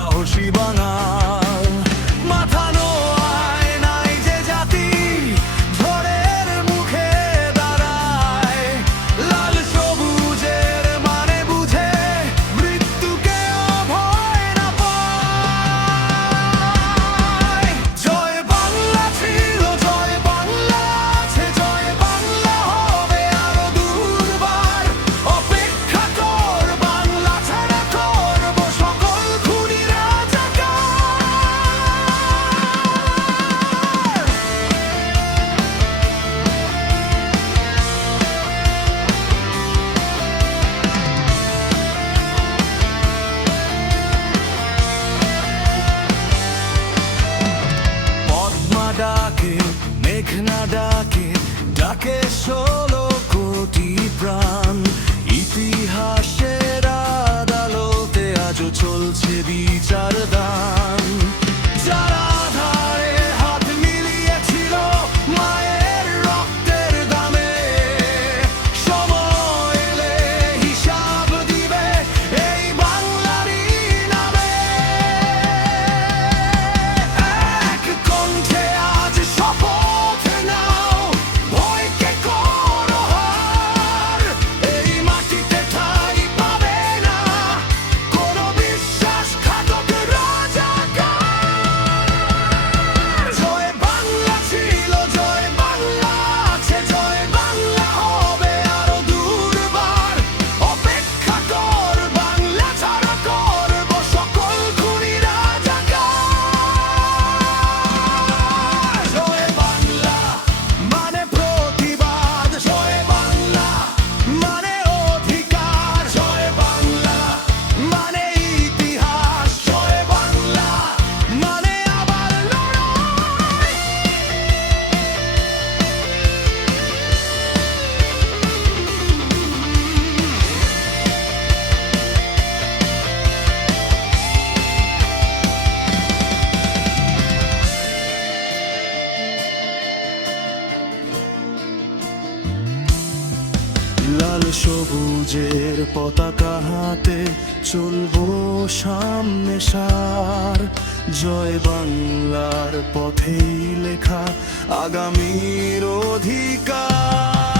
সাহসী বাঙাল। মাথা নোয়ায় নাই যে জাতি, ঝড়ের মুখে দাঁড়ায়। লাল সবুজের মানে বুঝে মৃত্যুকেও ভয় না পায়। জয় বাংলা ছিল, জয় বাংলা আছে, জয় বাংলা হবে আরো দুর্বার। অপেক্ষা কর, বাংলা ছাড়া করব সকল খুনি রাজাকার। পদ্মা ডাকে, মেঘনা ডাকে, ডাকে 16 কোটি প্রাণ। ইতিহাসের আদালতে আজও চলছে বিচার দান। যারা ধারে হাত মিলিয়েছিল মায়ের রক্তের দামে, সময় এলে হিসাব দিবে এই বাংলারই নামে। এক কণ্ঠে আজ শপথ নাও, ভয়কে করো হার। এই মাটিতে ঠাঁই পাবে না কোনো বিশ্বাসঘাতক রাজাকার। জয় বাংলা ছিল, জয় বাংলা আছে, জয় বাংলা হবে আরো দুর্বার। অপেক্ষা কর, বাংলা ছাড়া করব সকল খুনি রাজাকার। জয় বাংলা মানে প্রতিবাদ, জয় বাংলা মানে অধিকার, জয় বাংলা মানে ইতিহাস, জয় বাংলা মানে আবার লড়াই। লাল সবুজের পতাকা হাতে চলবো সামনে সার। জয় বাংলার পথেই লেখা আগামীর অধিকার।